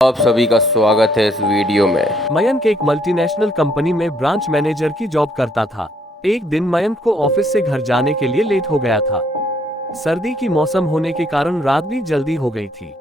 आप सभी का स्वागत है इस वीडियो में। मयंक एक मल्टीनेशनल कंपनी में ब्रांच मैनेजर की जॉब करता था। एक दिन मयंक को ऑफिस से घर जाने के लिए लेट हो गया था। सर्दी की मौसम होने के कारण रात भी जल्दी हो गई थी।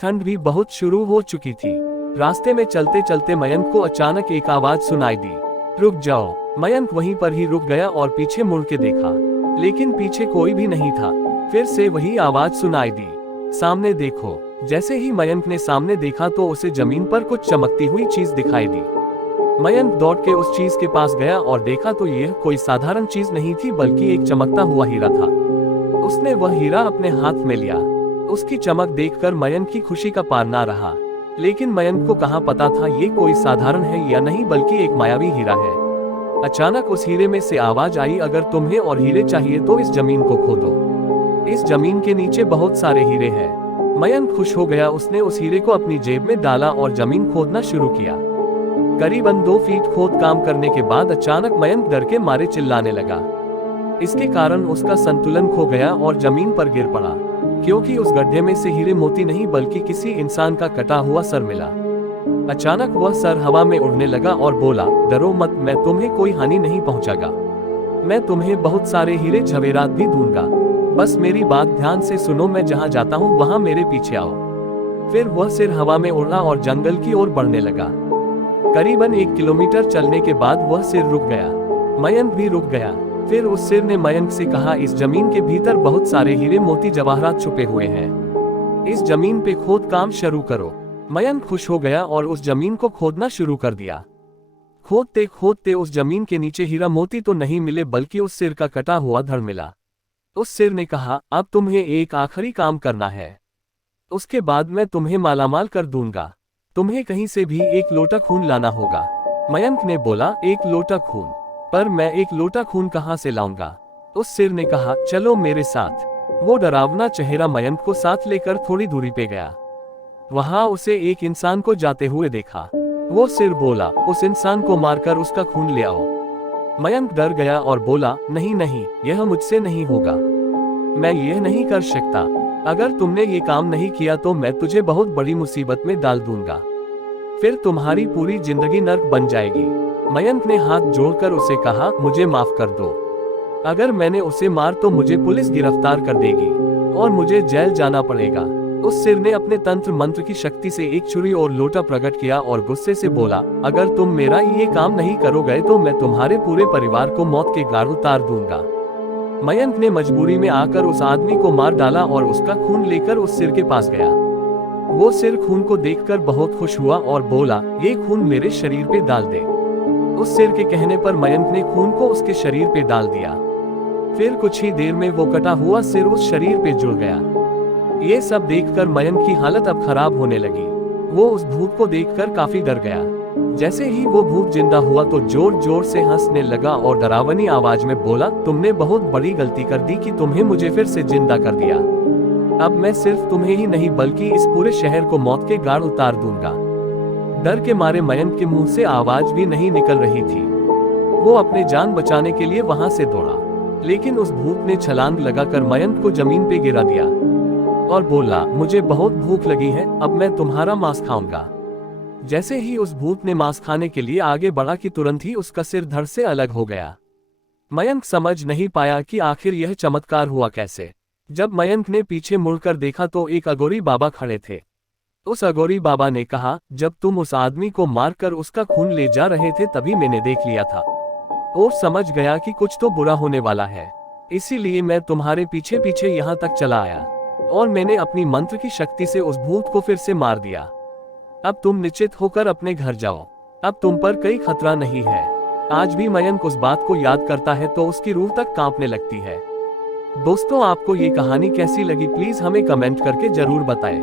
ठंड भी बहुत शुरू हो चुकी थी। रास्ते में चलते चलते मयंक को अचानक एक आवाज सुनाई दी, रुक जाओ। मयंक वहीं पर ही रुक गया और पीछे मुड़ के देखा, लेकिन पीछे कोई भी नहीं था। फिर से वही आवाज सुनाई दी, सामने देखो। जैसे ही मयंक ने सामने देखा तो उसे जमीन पर कुछ चमकती हुई चीज दिखाई दी। मयंक दौड़ के उस चीज के पास गया और देखा तो यह कोई साधारण चीज नहीं थी, बल्कि एक चमकता हुआ हीरा था। उसने वह हीरा अपने हाथ में लिया। उसकी चमक देखकर मयंक की खुशी का पार ना रहा। लेकिन मयंक को कहाँ पता था ये कोई साधारण है या नहीं, बल्कि एक मायावी हीरा है। अचानक उस हीरे में से आवाज आई, अगर तुम्हें और हीरे चाहिए तो इस जमीन को खोदो। इस जमीन के नीचे बहुत सारे हीरे हैं। मयंक खुश हो गया। उसने उस हीरे को अपनी जेब में डाला और जमीन खोदना शुरू किया। करीबन 2 फीट खोद काम करने के बाद अचानक मयंक डर के मारे चिल्लाने लगा। इसके कारण उसका संतुलन खो गया और जमीन पर गिर पड़ा, क्योंकि उस गड्ढे में से हीरे मोती नहीं बल्कि किसी इंसान का कटा हुआ सर मिला। अचानक वह सर हवा में उड़ने लगा और बोला, डरो मत, मैं तुम्हें कोई हानि नहीं पहुंचागा। मैं तुम्हें बहुत सारे हीरे जवेरात भी दूंगा। बस मेरी बात ध्यान से सुनो, मैं जहां जाता हूं वहां मेरे पीछे आओ। फिर वह सिर हवा में उड़ा और जंगल की ओर बढ़ने लगा। करीबन 1 किलोमीटर चलने के बाद वह सिर रुक गया। मयंक भी रुक गया। फिर उस सिर ने मयंक से कहा, इस जमीन के भीतर बहुत सारे हीरे मोती जवाहरात छुपे हुए हैं। इस जमीन पे खोद काम शुरू करो। मयंक खुश हो गया और उस जमीन को खोदना शुरू कर दिया। खोदते खोदते उस जमीन के नीचे हीरा मोती तो नहीं मिले, बल्कि उस सिर का कटा हुआ धड़ मिला। उस सिर ने कहा, अब तुम्हें एक आखिरी काम करना है, उसके बाद मैं तुम्हें मालामाल कर दूंगा। तुम्हें कहीं से भी 1 लोटा खून लाना होगा। मयंक ने बोला, 1 लोटा खून? पर मैं 1 लोटा खून कहां से लाऊंगा? उस सिर ने कहा, चलो मेरे साथ। वो डरावना चेहरा मयंक को साथ लेकर थोड़ी दूरी पे गया। वहां उसे एक इंसान को जाते हुए देखा। वो सिर बोला, उस इंसान को मारकर उसका खून ले आओ। मयंक डर गया और बोला, नहीं नहीं, यह मुझसे नहीं होगा। मैं यह नहीं कर सकता। अगर तुमने ये काम नहीं किया तो मैं तुझे बहुत बड़ी मुसीबत में डाल दूंगा। फिर तुम्हारी पूरी जिंदगी नर्क बन जाएगी। मयंक ने हाथ जोड़कर उसे कहा, मुझे माफ कर दो। अगर मैंने उसे मार तो मुझे पुलिस गिरफ्तार कर देगी और मुझे जेल जाना पड़ेगा। उस सिर ने अपने तंत्र मंत्र की शक्ति से एक छुरी और लोटा प्रकट किया और गुस्से से बोला, अगर तुम मेरा ये काम नहीं करोगे तो मैं तुम्हारे पूरे परिवार को मौत के घाट उतार दूंगा। मयंक ने मजबूरी में आकर उस आदमी को मार डाला और उसका खून लेकर उस सिर के पास गया। वो सिर खून को देखकर बहुत खुश हुआ और बोला, ये खून मेरे शरीर पे डाल दे। उस सिर के कहने पर मयंक ने खून को उसके शरीर पे डाल दिया। फिर कुछ ही देर में वो कटा हुआ सिर उस शरीर पे जुड़ गया। ये सब देखकर मयंक की हालत अब खराब होने लगी। वो उस भूत को देखकर काफी डर गया। जैसे ही वो भूत जिंदा हुआ तो जोर जोर से हंसने लगा और डरावनी आवाज में बोला, तुमने बहुत बड़ी गलती कर दी कि तुम्हें मुझे फिर से जिंदा कर दिया। अब मैं सिर्फ तुम्हें ही नहीं बल्कि इस पूरे शहर को मौत के घाट उतार दूंगा। डर के मारे मयंक के मुंह से आवाज भी नहीं निकल रही थी। वो अपने जान बचाने के लिए वहां से दौड़ा, लेकिन उस भूत ने छलांग लगाकर मयंक को जमीन पे गिरा दिया और बोला, मुझे बहुत भूख लगी है, अब मैं तुम्हारा मांस खाऊंगा। जैसे ही उस भूत ने मांस खाने के लिए आगे बढ़ा कि तुरंत ही उसका सिर धड़ से अलग हो गया। मयंक समझ नहीं पाया कि आखिर यह चमत्कार हुआ कैसे। जब मयंक ने पीछे मुड़कर देखा तो एक अघोरी बाबा खड़े थे। उस अघोरी बाबा ने कहा, जब तुम उस आदमी को मारकर उसका खून ले जा रहे थे तभी मैंने देख लिया था और समझ गया कि कुछ तो बुरा होने वाला है। इसीलिए मैं तुम्हारे पीछे पीछे यहाँ तक चला आया और मैंने अपनी मंत्र की शक्ति से उस भूत को फिर से मार दिया। अब तुम निश्चित होकर अपने घर जाओ। अब तुम पर कोई खतरा नहीं है। आज भी मयंक उस बात को याद करता है तो उसकी रूह तक कांपने लगती है। दोस्तों, आपको ये कहानी कैसी लगी प्लीज हमें कमेंट करके जरूर बताएं।